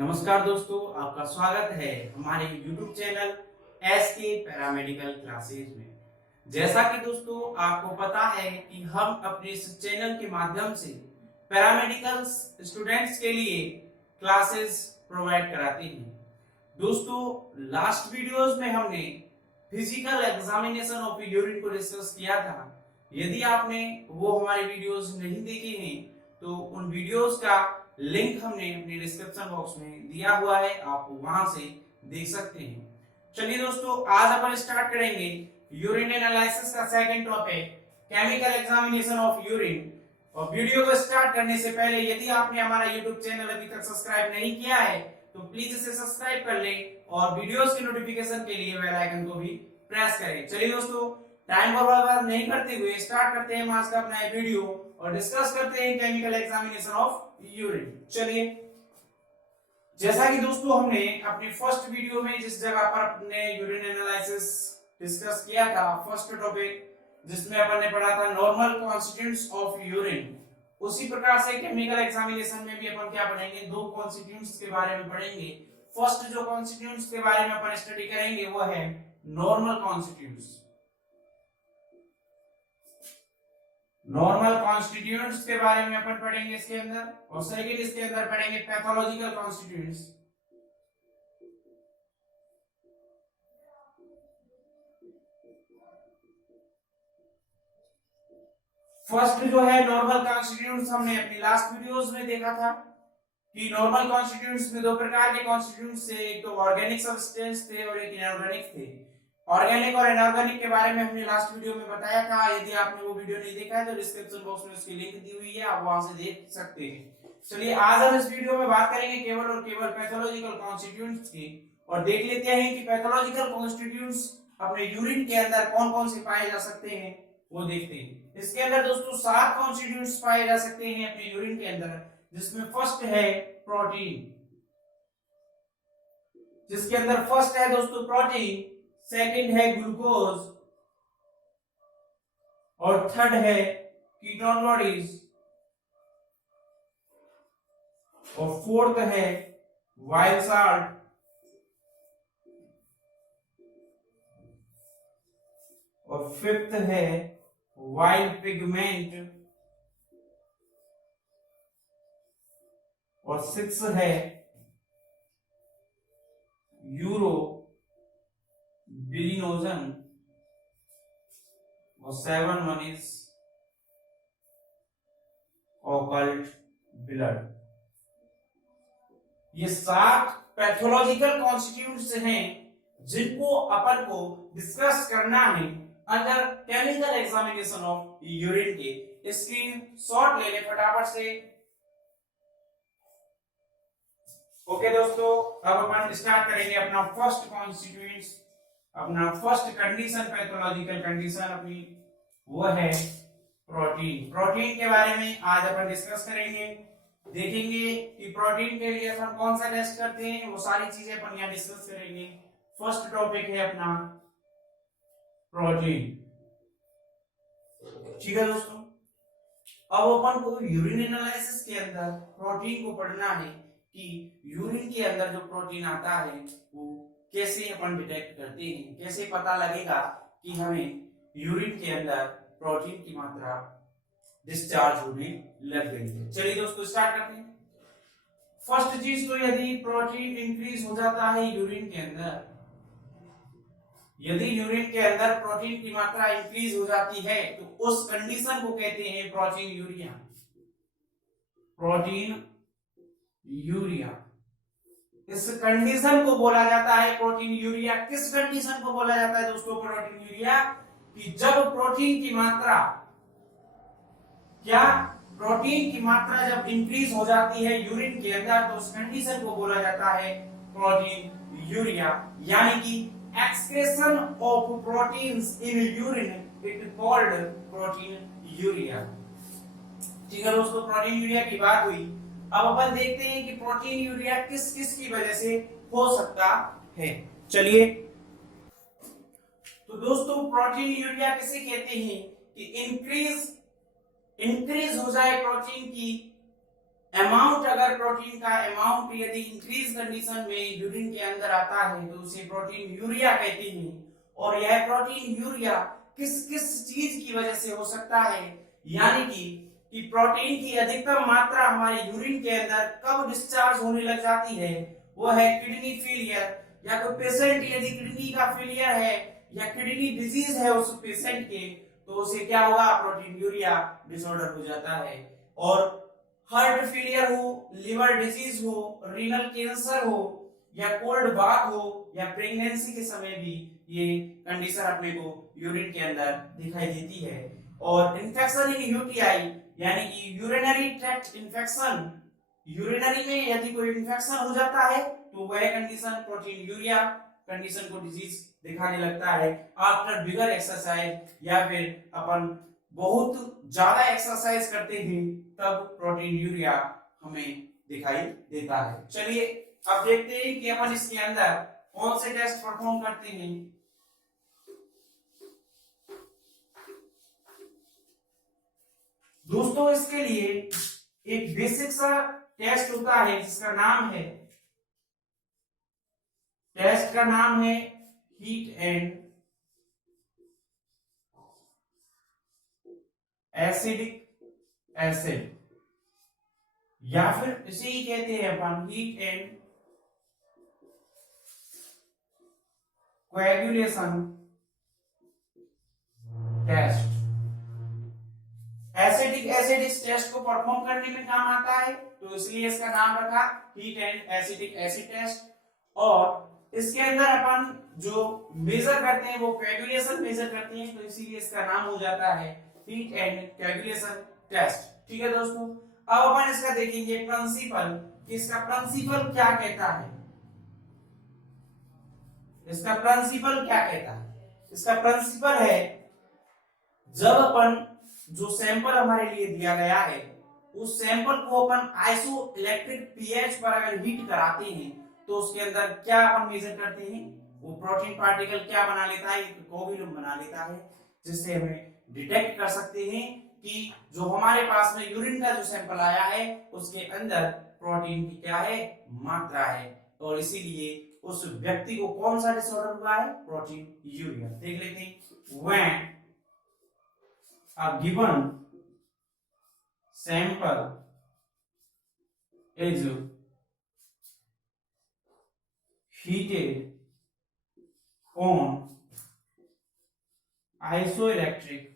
नमस्कार दोस्तों, आपका स्वागत है हमारे YouTube channel SK paramedical classes में। जैसा कि दोस्तों आपको पता है कि हम अपने इस चैनल के माध्यम से पैरामेडिकल स्टूडेंट्स के लिए क्लासेस प्रोवाइड कराते हैं। दोस्तों, लास्ट वीडियोस में हमने फिजिकल एग्जामिनेशन ऑफ यूरिन को डिस्कस किया था। यदि आपने वो हमारे वीडियोस नहीं देखे हैं तो उन वीडियोस का लिंक हमने अपने डिस्क्रिप्शन बॉक्स में दिया हुआ है, आप वहां से देख सकते हैं। चलिए दोस्तों, आज अपन स्टार्ट करेंगे यूरिन एनालिसिस का second topic, chemical examination of urine. और वीडियो को स्टार्ट करने से पहले यदि आपने हमारा यूट्यूब चैनल अभी तक सब्सक्राइब नहीं किया है तो प्लीज इसे सब्सक्राइब कर लें और वीडियोस की नोटिफिकेशन के लिए बेल आइकन को भी प्रेस करें। चलिए दोस्तों, टाइम को बर्बाद नहीं करते हुए स्टार्ट करते हैं आज का अपना वीडियो और डिस्कस करते हैं केमिकल एग्जामिनेशन ऑफ यूरिन। चलिए, जैसा कि दोस्तों हमने अपने फर्स्ट वीडियो में जिस जगह पर अपने यूरिन एनालिसिस डिस्कस किया था, फर्स्ट टॉपिक जिसमें अपन ने पढ़ा था नॉर्मल कॉन्स्टिट्यूएंट्स ऑफ यूरिन, उसी प्रकार से केमिकल एग्जामिनेशन में भी अपन क्या पढ़ेंगे, दो कॉन्स्टिट्यूएंट्स के बारे में पढ़ेंगे। फर्स्ट जो कॉन्स्टिट्यूएंट्स के बारे में अपन स्टडी करेंगे वो है नॉर्मल कॉन्स्टिट्यूएंट्स। नॉर्मल कॉन्स्टिट्यूएंट्स के बारे में अपन पढ़ेंगे इसके अंदर, और सेकंड इसके अंदर पढ़ेंगे पैथोलॉजिकल कॉन्स्टिट्यूएंट्स। फर्स्ट जो है नॉर्मल कॉन्स्टिट्यूएंट्स, हमने अपनी लास्ट वीडियोस में देखा था कि नॉर्मल कॉन्स्टिट्यूएंट्स में दो प्रकार के कॉन्स्टिट्यूएंट्स थे, एक तो ऑर्गेनिक सब्सटेंस थे और एक इनऑर्गेनिक थे। ऑर्गेनिक और इनऑर्गेनिक के बारे में हमने लास्ट वीडियो में बताया था। यदि आपने वो वीडियो नहीं देखा है तो डिस्क्रिप्शन बॉक्स में उसकी लिंक दी हुई है, आप वहां से देख सकते हैं। चलिए, आज हम इस वीडियो में बात करेंगे केवल और केवल पैथोलॉजिकल कॉन्स्टिट्यूएंट्स की, और देख लेते हैं कि पैथोलॉजिकल कॉन्स्टिट्यूएंट्स अपने यूरिन के अंदर कौन कौन से पाए जा सकते हैं, वो देखते हैं। इसके अंदर दोस्तों 7 कॉन्स्टिट्यूएंट्स पाए जा सकते हैं अपने यूरिन के अंदर, जिसमें फर्स्ट है प्रोटीन, जिसके अंदर फर्स्ट है दोस्तों प्रोटीन, सेकंड है ग्लूकोज, और थर्ड है कीटोन बॉडीज, और फोर्थ है वाइल्ड साल्ट, और फिफ्थ है वाइल्ड पिगमेंट, और सिक्स है यूरो बिलिनोजन, और 7 वन इज ऑकल्ट ब्लड। ये 7 पैथोलॉजिकल कॉन्स्टिट्यूएंट्स हैं जिनको अपन को डिस्कस करना है under chemical examination of urine के। स्क्रीन शॉट ले ले फटाफट से। ओके दोस्तों, अब अपन स्टार्ट करेंगे अपना फर्स्ट कॉन्स्टिट्यूएंट्स, अपना फर्स्ट कंडीशन, पैथोलॉजिकल कंडीशन अपनी, वो है प्रोटीन। प्रोटीन के बारे में आज अपन डिस्कस करेंगे, देखेंगे कि प्रोटीन के लिए अपन कौन सा टेस्ट करते हैं, वो सारी चीजें अपन यहाँ डिस्कस करेंगे। फर्स्ट टॉपिक है अपना प्रोटीन। ठीक है दोस्तों, अब अपन को यूरिन एनालिसिस के अंदर प्रोटीन को पढ़ना है कि यूरिन के अंदर जो प्रोटीन आता है वो कैसे अपन डिटेक्ट करते हैं, कैसे पता लगेगा कि हमें यूरिन के अंदर प्रोटीन की मात्रा डिस्चार्ज होने लग गई है। चलिए दोस्तों, स्टार्ट करते हैं। फर्स्ट चीज तो, यदि प्रोटीन इंक्रीज हो जाता है यूरिन के अंदर, यदि यूरिन के अंदर प्रोटीन की मात्रा इंक्रीज हो जाती है तो उस कंडीशन को कहते हैं प्रोटीन यूरिया। प्रोटीन यूरिया, इस कंडीशन को बोला जाता है प्रोटीन यूरिया। किस कंडीशन को बोला जाता है दोस्तों प्रोटीन यूरिया? कि जब प्रोटीन की मात्रा, क्या प्रोटीन की मात्रा जब इंक्रीज हो जाती है यूरिन के अंदर तो उस कंडीशन को बोला जाता है प्रोटीन यूरिया। यानी कि excretion of proteins in urine it called protein urea. ठीक है दोस्तों, प्रोटीन यूरिया की बात हुई। अब अपन देखते हैं कि प्रोटीन यूरिया किस किस की वजह से हो सकता है। चलिए, तो दोस्तों प्रोटीन यूरिया किसे कहते हैं कि इंक्रीज हो जाए प्रोटीन की अमाउंट, अगर प्रोटीन का अमाउंट यदि इंक्रीज कंडीशन में यूरिन के अंदर आता है तो उसे प्रोटीन यूरिया कहते हैं। और यह प्रोटीन यूरिया किस किस चीज की वजह से हो सकता है, यानी कि प्रोटीन की अधिकतम मात्रा हमारे यूरिन के अंदर कब डिस्चार्ज होने लग जाती है, वो है किडनी फेलियर, या कोई पेशेंट यदि किडनी का फेलियर है या किडनी डिजीज है उस पेशेंट के, तो उसे क्या होगा, प्रोटीन यूरिया डिसऑर्डर हो जाता है। और हार्ट फेलियर हो, लिवर डिजीज हो, रीनल कैंसर हो, या कोल्ड बाथ हो, या प्रेगनेंसी के समय भी ये कंडीशन अपने को यूरिन के अंदर दिखाई देती है। और इन्फेक्शन इन यूटीआई, यानी कि यूरिनरी ट्रैक्ट इन्फेक्शन, यूरिनरी में यदि कोई इन्फेक्शन हो जाता है तो वह कंडीशन प्रोटीन यूरिया कंडीशन को डिजीज दिखाने लगता है आफ्टर बिगर एक्सरसाइज, या फिर अपन बहुत ज्यादा एक्सरसाइज करते हैं तब प्रोटीन यूरिया हमें दिखाई देता है। चलिए अब देखते हैं कि अपन इसके अंदर कौन से टेस्ट परफॉर्म करते हैं। दोस्तों इसके लिए एक बेसिक सा टेस्ट होता है जिसका नाम है, टेस्ट का नाम है हीट एंड एसिडिक एसिड, या फिर इसे ही कहते हैं अपन heat and coagulation test. Acidic acid इस टेस्ट को परफॉर्म करने में काम आता है तो इसलिए इसका नाम रखा heat and acidic acid test. और इसके अंदर अपन जो मेजर करते हैं वो कोएगुलेशन मेजर करते हैं तो इसीलिए इसका नाम हो जाता है हीट एंड कोएगुलेशन टेस्ट। ठीक है दोस्तों, अब अपन इसका देखेंगे प्रिंसिपल कि इसका प्रिंसिपल क्या कहता है। इसका प्रिंसिपल क्या कहता है, इसका प्रिंसिपल है जब अपन जो सैंपल हमारे लिए दिया गया है उस सैंपल को अपन आइसो इलेक्ट्रिक पीएच पर अगर हीट कराते हैं तो उसके अंदर क्या अपन मेजर करते हैं, वो प्रोटीन पार्टिकल क्या बना लेता है, कोवैलेंट बना लेता है, जिससे हमें डिटेक्ट कर सकते हैं कि जो हमारे पास में यूरिन का जो सैंपल आया है उसके अंदर प्रोटीन की क्या है, मात्रा है। और इसीलिए उस व्यक्ति को कौन सा डिसऑर्डर हुआ है, प्रोटीन यूरिया। देख लेते हैं, when a given sample is heated on isoelectric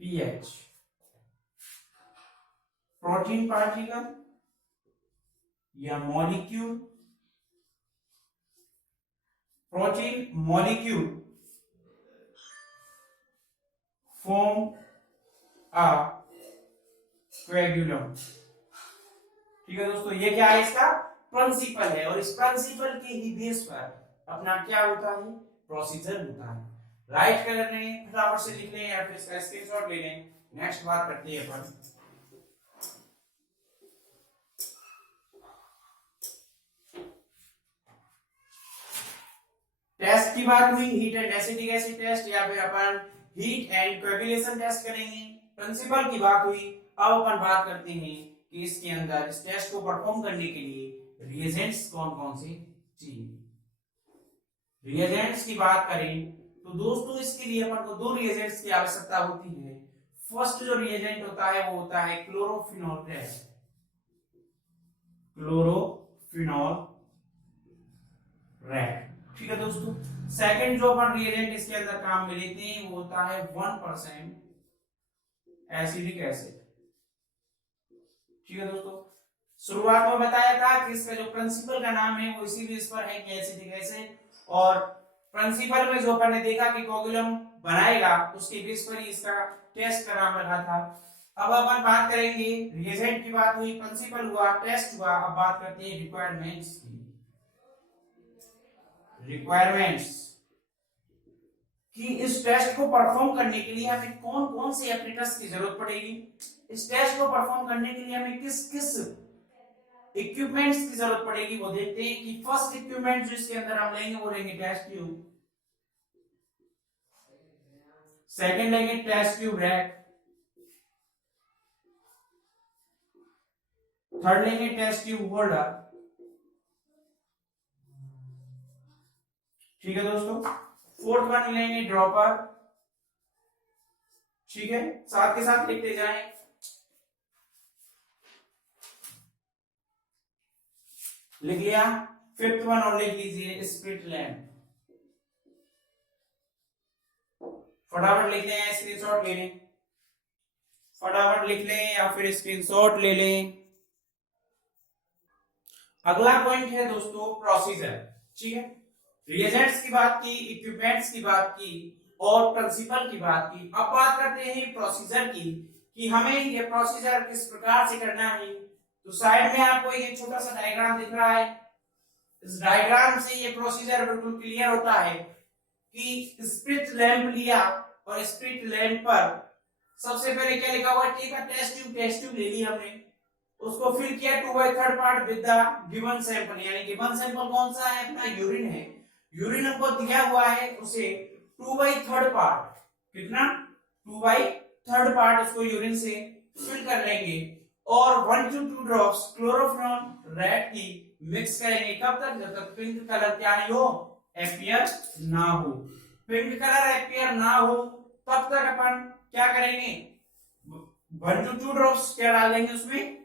pH, protein particle या molecule, protein molecule form a coagulum। ठीक है दोस्तों, ये क्या है, इसका प्रिंसिपल है और इस प्रिंसिपल के ही बेस पर अपना क्या होता है, प्रोसीजर होता है। राइट कर रहे हैं, फटाफट से लिख लें या फिर इसका स्क्रीनशॉट ले लें। नेक्स्ट बात करते हैं अपन टेस्ट की बात हुई, heat and acidic acid test, या फिर अपन हीट एंड कोएगुलेशन टेस्ट करेंगे। प्रिंसिपल की बात हुई, अब अपन बात करते हैं कि इसके अंदर इस टेस्ट को परफॉर्म करने के लिए रिएजेंट्स कौन कौन से चाहिए। रिएजेंट्स की बात करें तो दोस्तों इसके लिए अपन को दो रिएजेंट्स की आवश्यकता होती है। फर्स्ट जो रिएजेंट होता है वो होता है क्लोरोफिनॉल टेस्ट, क्लोरोफिनॉल रेड। ठीक है दोस्तों, सेकंड जो अपन रिएजेंट इसके अंदर काम में लेते हैं वो होता है 1% एसिडिक एसिड। ठीक है दोस्तों, शुरुआत में बताया था कि इसका जो प्रिंसिपल का नाम है वो इसीलिए इस पर है कि एसिडिक एसिड, और प्रिंसिपल में जो अपन ने देखा कि कोगुलम बनाएगा उसके बेस पर ही इसका टेस्ट का नाम रखा था। अब अपन बात करेंगे, रिएजेंट की बात हुई, प्रिंसिपल हुआ, टेस्ट हुआ, अब बात करते हैं रिक्वायरमेंट्स की। रिक्वायरमेंट्स कि इस टेस्ट को परफॉर्म करने के लिए हमें कौन कौन से एपरेटस की जरूरत पड़ेगी, इस टेस्ट को परफॉर्म करने के लिए हमें किस किस इक्विपमेंट्स की जरूरत पड़ेगी वो देखते हैं। कि फर्स्ट इक्विपमेंट जो इसके अंदर हम लेंगे वो लेंगे टेस्ट ट्यूब, सेकंड लेंगे टेस्ट ट्यूब रैक, थर्ड लेंगे टेस्ट ट्यूब होल्डर, ठीक है दोस्तों। फोर्थ वन लेंगे ड्रॉपर, ठीक है, साथ के साथ लिखते जाएं। लिख लिया। फिफ्थ वन और लिख लीजिए स्प्लिट लैंप, फटाफट लिख लें, स्क्रीनशॉट ले लें, फटाफट लिख लें या फिर स्क्रीनशॉट ले लें। अगला पॉइंट है दोस्तों प्रोसीजर, ठीक है। रिएजेंट्स की बात की, इक्विपमेंट्स की बात की और प्रिंसिपल की बात की। अब बात करते हैं प्रोसीजर की कि हमें ये प्रोसीजर किस प्रकार से करना है। तो साइड में आपको ये छोटा सा डायग्राम दिख रहा है। इस डायग्राम से ये प्रोसीजर बिल्कुल क्लियर होता है कि स्प्लिट लैंप लिया और स्प्लिट लैंप पर सबसे पहले क्या लिखा हुआ है, ठीक है, टेस्ट ट्यूब ले ली हमने, उसको फिल किया 2/3 part with the given sample, यानी गिवन सैंपल कौन सा है, अपना यूरिन है। यूरिन हमको दिया हुआ है, उसे 2/3 पार्ट, कितना 2/3 पार्ट उसको यूरिन से फिल कर लेंगे और 1 to 2 ड्रॉप्स क्लोरोफिनॉल रेड की मिक्स करेंगे। कब तक, जब तक पिंक कलर क्या नहीं हो, अपीयर ना हो। पिंक कलर अपीयर ना हो तब तक अपन क्या करेंगे, 1 to 2 ड्रॉप्स क्या डालेंगे उसमें,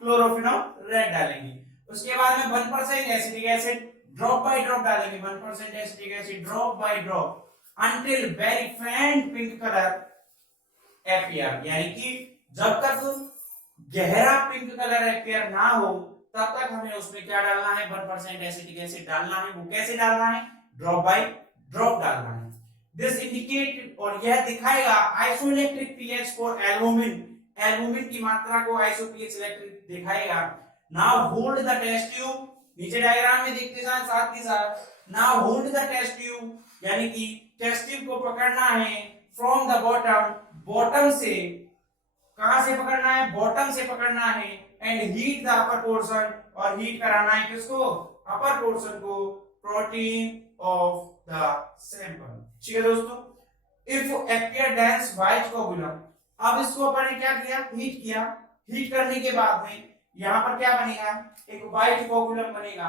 क्लोरोफिनॉल रेड डालेंगे। उसके बाद में 1% acetic acid drop by drop डालेंगे, 1% acetic acid drop by drop until very faint pink color appear, यानी कि जब तक गहरा पिंक कलर appear ना हो तब तक हमें उसमें क्या डालना है, 1% एसिटिक एसिड डालना है। वो कैसे डालना है, ड्रॉप बाय ड्रॉप डालना है। दिस इंडिकेट, और यह दिखाएगा isoelectric pH for albumin, albumin की मात्रा को आइसोपीएच इलेक्ट्रिक दिखाएगा। Now hold the test tube, नीचे डायग्राम में देखते जाएं साथ ही साथ। Now hold the test tube, यानी कि टेस्ट ट्यूब को पकड़ना है फ्रॉम द बॉटम, बॉटम से, कहां से पकड़ना है, बॉटम से पकड़ना है, and heat the upper portion, और हीट कराना है किसको, अपर पोर्शन को, प्रोटीन ऑफ द सैंपल, ठीक है दोस्तों। इफ अपीयर डेंस व्हाइट कोगुलम, अब इसको अपन ने क्या किया, हीट किया। हीट करने के बाद में यहां पर क्या बनेगा, एक व्हाइट कोगुलम बनेगा।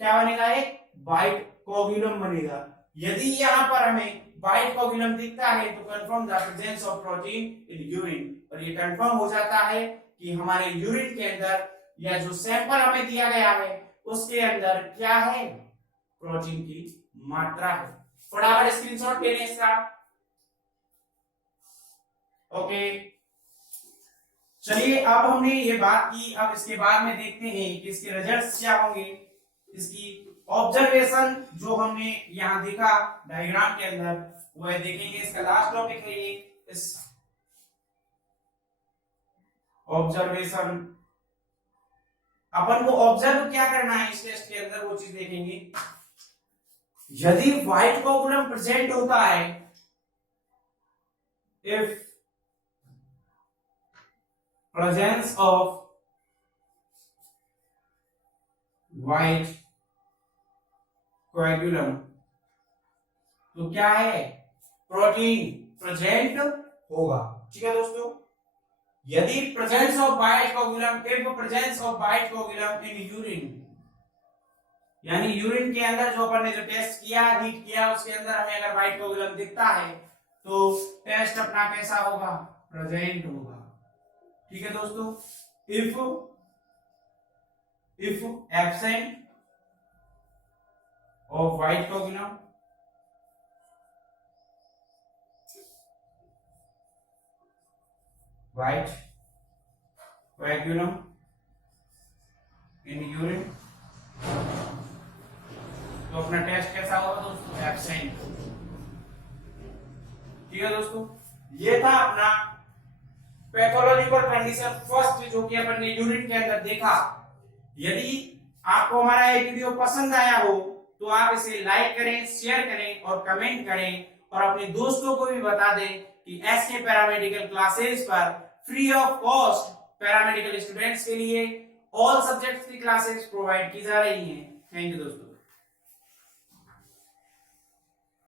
क्या बनेगा, एक व्हाइट कोगुलम बनेगा। यदि यहां पर हमें व्हाइट कोगुलम दिखता है तो confirm the presence of protein in urine, और ये कंफर्म हो जाता है कि हमारे यूरिन के अंदर या जो सैंपल हमें दिया गया है उसके अंदर क्या है, प्रोटीन की मात्रा है। फटाफट स्क्रीनशॉट ले लें इसका। ओके, चलिए अब हमने ये बात की, अब इसके बाद में देखते हैं कि इसके रिजल्ट्स क्या होंगे। इसकी ऑब्जर्वेशन जो हमने यहां देखा डायग्राम के अंदर वह देखेंगे। इसका लास्ट टॉपिक है ये, इस ऑब्जर्वेशन। अपन को ऑब्जर्व क्या करना है इस टेस्ट के अंदर, वो चीज देखेंगे। यदि व्हाइट कोगुलम प्रेजेंट होता है, if presence of white coagulum, तो क्या है, प्रोटीन प्रेजेंट होगा, ठीक है दोस्तों। यदि presence of white coagulum, if presence of white coagulum in urine, यानी यूरिन के अंदर जो अपन ने जो टेस्ट किया, हीट किया, उसके अंदर हमें अगर व्हाइट कोगुलम दिखता है तो टेस्ट अपना कैसा होगा, प्रेजेंट होगा, ठीक है दोस्तों। If absent of white coagulum, white coagulum in urine, तो अपना टेस्ट कैसा होगा दोस्तों, एब्सेंट, ठीक है दोस्तों। ये था अपना पैथोलॉजिकल कंडीशन फर्स्ट, जो कि अपन ने यूरिन के अंदर देखा। यदि आपको हमारा ये वीडियो पसंद आया हो तो आप इसे लाइक करें, शेयर करें और कमेंट करें, और अपने दोस्तों को भी बता दें कि एसके पैरामेडिकल क्लासेस पर free of cost paramedical students के लिए ऑल सब्जेक्ट्स की क्लासेस प्रोवाइड की जा रही हैं। थैंक यू दोस्तों।